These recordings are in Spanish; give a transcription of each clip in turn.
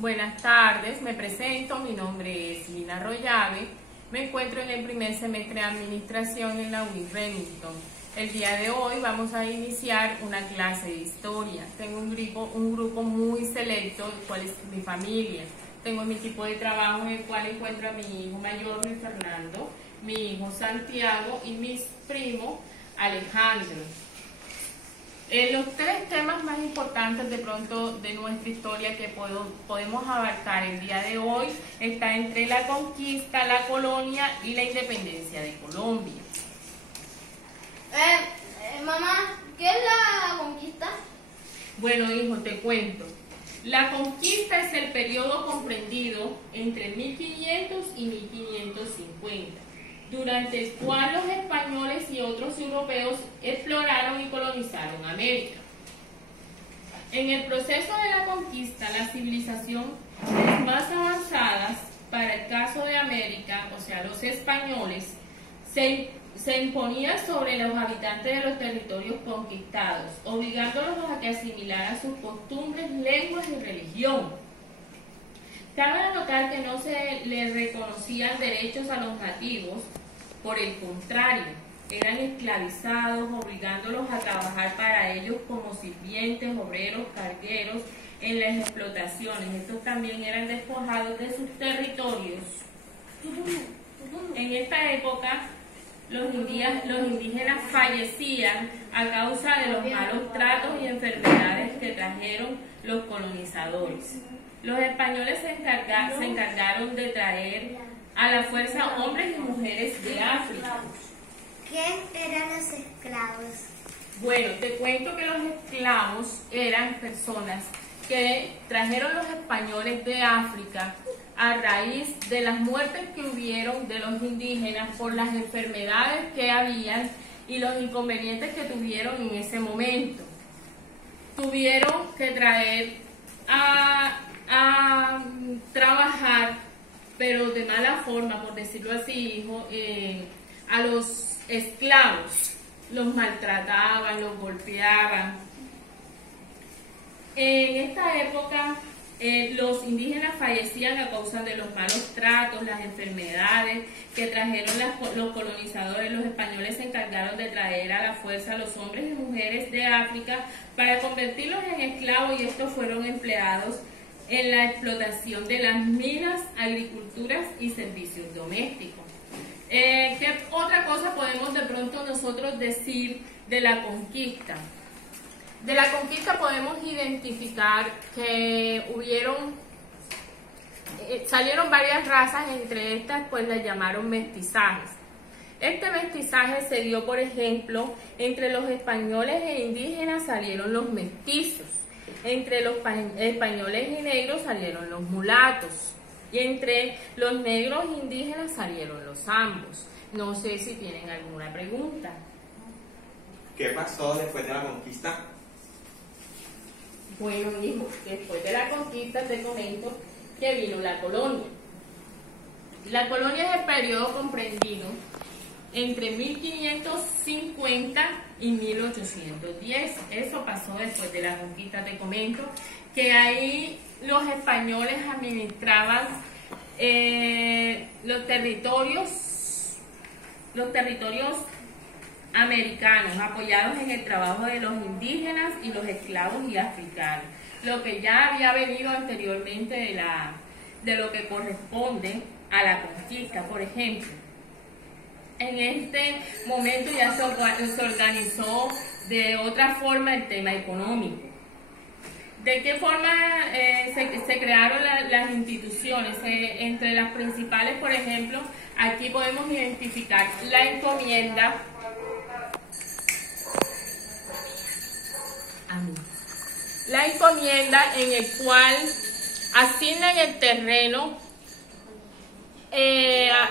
Buenas tardes, me presento, mi nombre es Lina Royave, me encuentro en el primer semestre de Administración en la UNI Remington. El día de hoy vamos a iniciar una clase de historia. Tengo un grupo muy selecto, el cual es mi familia. Tengo mi equipo de trabajo en el cual encuentro a mi hijo mayor, Luis Fernando, mi hijo Santiago y mi primo Alejandro. Los tres temas más importantes de pronto de nuestra historia que podemos abarcar el día de hoy está entre la conquista, la colonia y la independencia de Colombia. Mamá, ¿qué es la conquista? Bueno, hijo, te cuento. La conquista es el periodo comprendido entre 1500 y 1550. Durante el cual los españoles y otros europeos exploraron y colonizaron América. En el proceso de la conquista, la civilización más avanzadas, para el caso de América, o sea, los españoles, se imponía sobre los habitantes de los territorios conquistados, obligándolos a que asimilaran sus costumbres, lenguas y religión. Cabe anotar que no se les reconocían derechos a los nativos, por el contrario, eran esclavizados, obligándolos a trabajar para ellos como sirvientes, obreros, cargueros, en las explotaciones. Estos también eran despojados de sus territorios. En esta época, los indígenas fallecían a causa de los malos tratos y enfermedades que trajeron los colonizadores. Los españoles se encargaron de traer a la fuerza hombres y mujeres de África. ¿Qué eran los esclavos? Bueno, te cuento que los esclavos eran personas que trajeron los españoles de África a raíz de las muertes que hubieron de los indígenas por las enfermedades que habían y los inconvenientes que tuvieron en ese momento. Tuvieron que traer a trabajar, pero de mala forma, por decirlo así, hijo, a los esclavos. Los maltrataban, los golpeaban. En esta época, los indígenas fallecían a causa de los malos tratos, las enfermedades que trajeron los colonizadores. Los españoles se encargaron de traer a la fuerza a los hombres y mujeres de África para convertirlos en esclavos, y estos fueron empleados en la explotación de las minas, agriculturas y servicios domésticos. ¿Qué otra cosa podemos de pronto nosotros decir de la conquista? De la conquista podemos identificar que salieron varias razas, entre estas pues las llamaron mestizajes. Este mestizaje se dio, por ejemplo, entre los españoles e indígenas salieron los mestizos. Entre los españoles y negros salieron los mulatos, y entre los negros e indígenas salieron los ambos. No sé si tienen alguna pregunta. ¿Qué pasó después de la conquista? Bueno, hijo, después de la conquista te comento que vino la colonia. La colonia es el periodo comprendido entre 1550 y 1810. Eso pasó después de la conquista. Te comento que ahí los españoles administraban los territorios americanos, apoyados en el trabajo de los indígenas y los esclavos y africanos, lo que ya había venido anteriormente de lo que corresponde a la conquista. Por ejemplo, en este momento ya se organizó de otra forma el tema económico. ¿De qué forma se crearon las instituciones? Entre las principales, por ejemplo, aquí podemos identificar la encomienda. La encomienda, en el cual asignan el terreno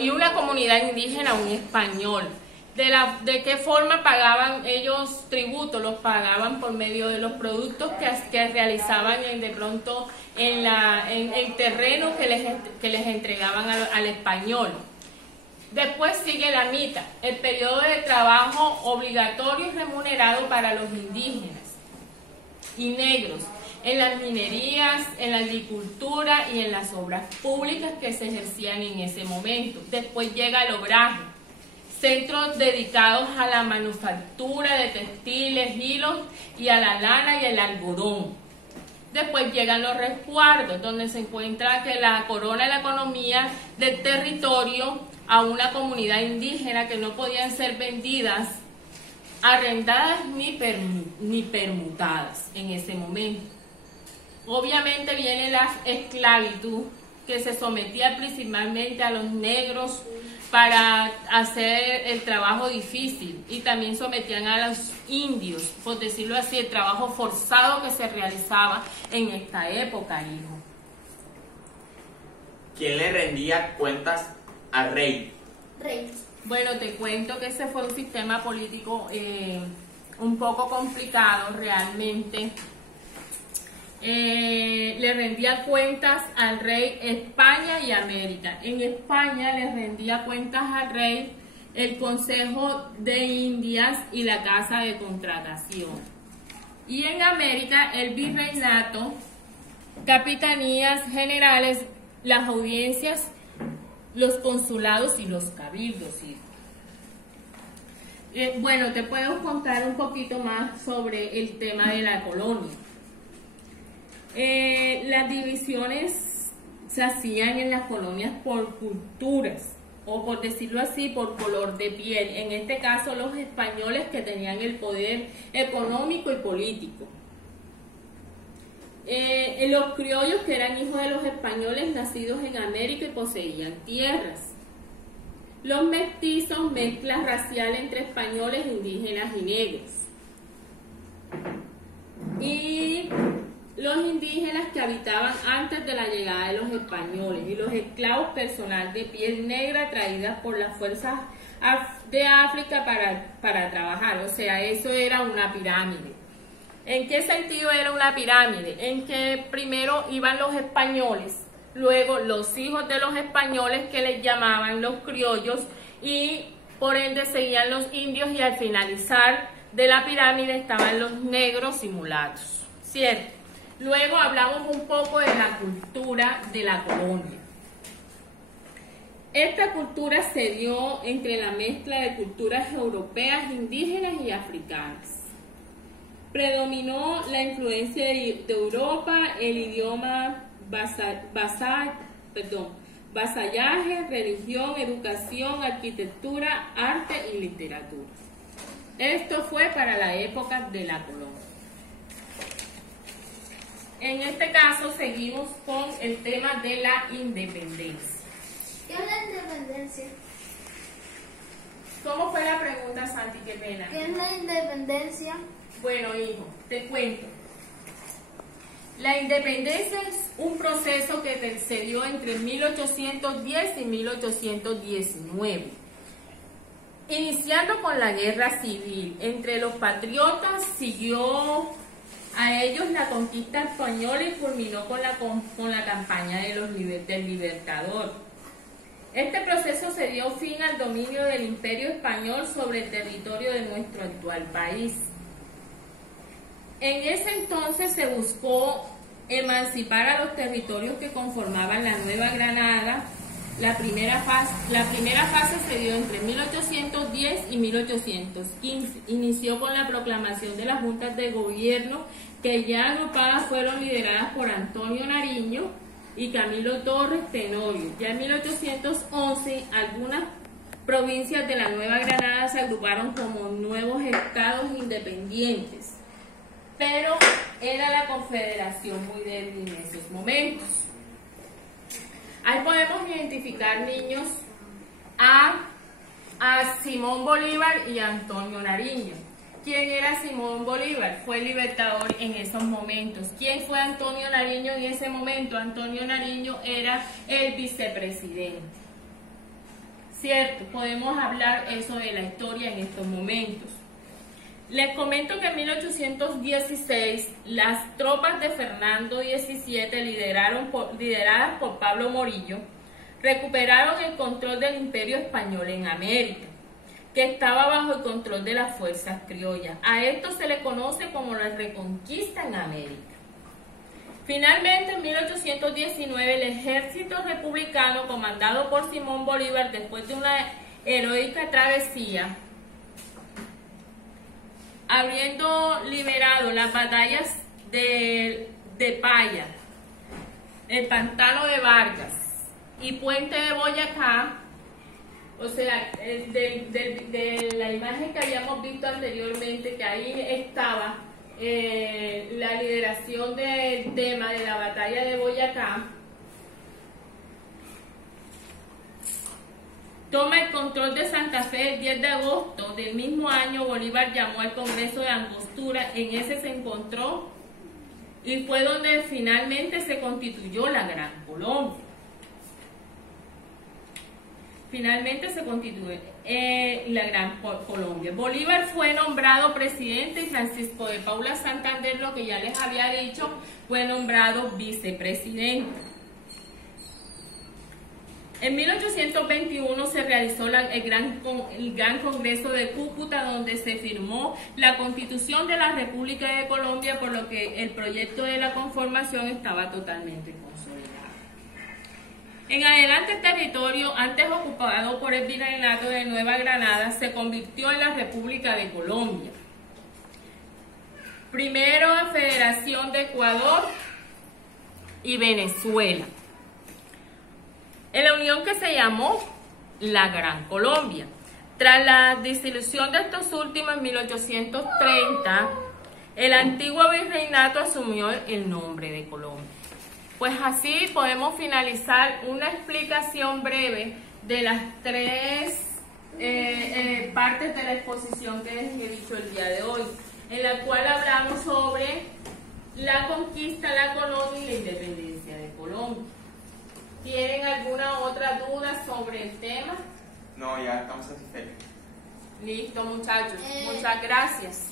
y una comunidad indígena a un español. ¿De qué forma pagaban ellos tributos? Los pagaban por medio de los productos que realizaban de pronto en el terreno que les entregaban al español. Después sigue la mita, el periodo de trabajo obligatorio y remunerado para los indígenas y negros. en las minerías, en la agricultura y en las obras públicas que se ejercían en ese momento. Después llega el obraje, centros dedicados a la manufactura de textiles, hilos y a la lana y el algodón. Después llegan los resguardos, donde se encuentra que la corona la economía del territorio a una comunidad indígena que no podían ser vendidas, arrendadas ni permutadas en ese momento. Obviamente viene la esclavitud, que se sometía principalmente a los negros para hacer el trabajo difícil, y también sometían a los indios, por decirlo así, el trabajo forzado que se realizaba en esta época, hijo. ¿Quién le rendía cuentas al rey? Rey. Bueno, te cuento que ese fue un sistema político un poco complicado realmente. Le rendía cuentas al rey España y América. En España le rendía cuentas al rey el Consejo de Indias y la Casa de Contratación. Y en América el virreinato, capitanías generales, las audiencias, los consulados y los cabildos. Bueno, te puedo contar un poquito más sobre el tema de la colonia. Las divisiones se hacían en las colonias por culturas, o por decirlo así, por color de piel. En este caso, los españoles, que tenían el poder económico y político. Los criollos, que eran hijos de los españoles nacidos en América y poseían tierras. Los mestizos, mezcla racial entre españoles, indígenas y negros. Y los indígenas, que habitaban antes de la llegada de los españoles, y los esclavos, personal de piel negra traídas por las fuerzas de África para trabajar. O sea, eso era una pirámide. ¿En qué sentido era una pirámide? En que primero iban los españoles, luego los hijos de los españoles, que les llamaban los criollos, y por ende seguían los indios, y al finalizar de la pirámide estaban los negros y mulatos, ¿cierto? Luego hablamos un poco de la cultura de la colonia. Esta cultura se dio entre la mezcla de culturas europeas, indígenas y africanas. Predominó la influencia de Europa, el idioma, vasallaje, religión, educación, arquitectura, arte y literatura. Esto fue para la época de la colonia. En este caso seguimos con el tema de la independencia. ¿Qué es la independencia? ¿Cómo fue la pregunta, Santi? Qué pena. ¿Qué es la independencia? Bueno, hijo, te cuento. La independencia es un proceso que se dio entre 1810 y 1819, iniciando con la guerra civil. Entre los patriotas siguió a ellos la conquista española y culminó con la campaña del Libertador. Este proceso se dio fin al dominio del Imperio Español sobre el territorio de nuestro actual país. En ese entonces se buscó emancipar a los territorios que conformaban la Nueva Granada. La primera fase se dio entre 1810 y 1815. Inició con la proclamación de las juntas de gobierno, que ya agrupadas fueron lideradas por Antonio Nariño y Camilo Torres Tenorio. Ya en 1811 algunas provincias de la Nueva Granada se agruparon como nuevos estados independientes, pero era la confederación muy débil en esos momentos. Ahí podemos identificar, niños, a Simón Bolívar y a Antonio Nariño. ¿Quién era Simón Bolívar? Fue el libertador en esos momentos. ¿Quién fue Antonio Nariño en ese momento? Antonio Nariño era el vicepresidente. ¿Cierto? Podemos hablar eso de la historia en estos momentos. Les comento que en 1816 las tropas de Fernando XVII, lideradas por Pablo Morillo, recuperaron el control del Imperio Español en América, que estaba bajo el control de las fuerzas criollas. A esto se le conoce como la Reconquista en América. Finalmente, en 1819, el ejército republicano, comandado por Simón Bolívar, después de una heroica travesía, habiendo liberado las batallas de Paya, el Pantano de Vargas y Puente de Boyacá, o sea, de la imagen que habíamos visto anteriormente, que ahí estaba la lideración del tema de la batalla de Boyacá, toma el control de Santa Fe el 10 de agosto del mismo año. Bolívar llamó al Congreso de Angostura, en ese se encontró y fue donde finalmente se constituyó la Gran Colombia. Finalmente se constituyó la Gran Colombia. Bolívar fue nombrado presidente y Francisco de Paula Santander, lo que ya les había dicho, fue nombrado vicepresidente. En 1821 se realizó el gran Congreso de Cúcuta, donde se firmó la Constitución de la República de Colombia, por lo que el proyecto de la conformación estaba totalmente consolidado. En adelante, el territorio, antes ocupado por el Virreinato de Nueva Granada, se convirtió en la República de Colombia. Primero, Federación de Ecuador y Venezuela, en la unión que se llamó la Gran Colombia. Tras la disolución de estos últimos en 1830, el antiguo virreinato asumió el nombre de Colombia. Pues así podemos finalizar una explicación breve de las tres partes de la exposición que les he dicho el día de hoy, en la cual hablamos sobre la conquista, la colonia y la independencia de Colombia. ¿Tienen alguna otra duda sobre el tema? No, ya estamos satisfechos. Listo, muchachos. Muchas gracias.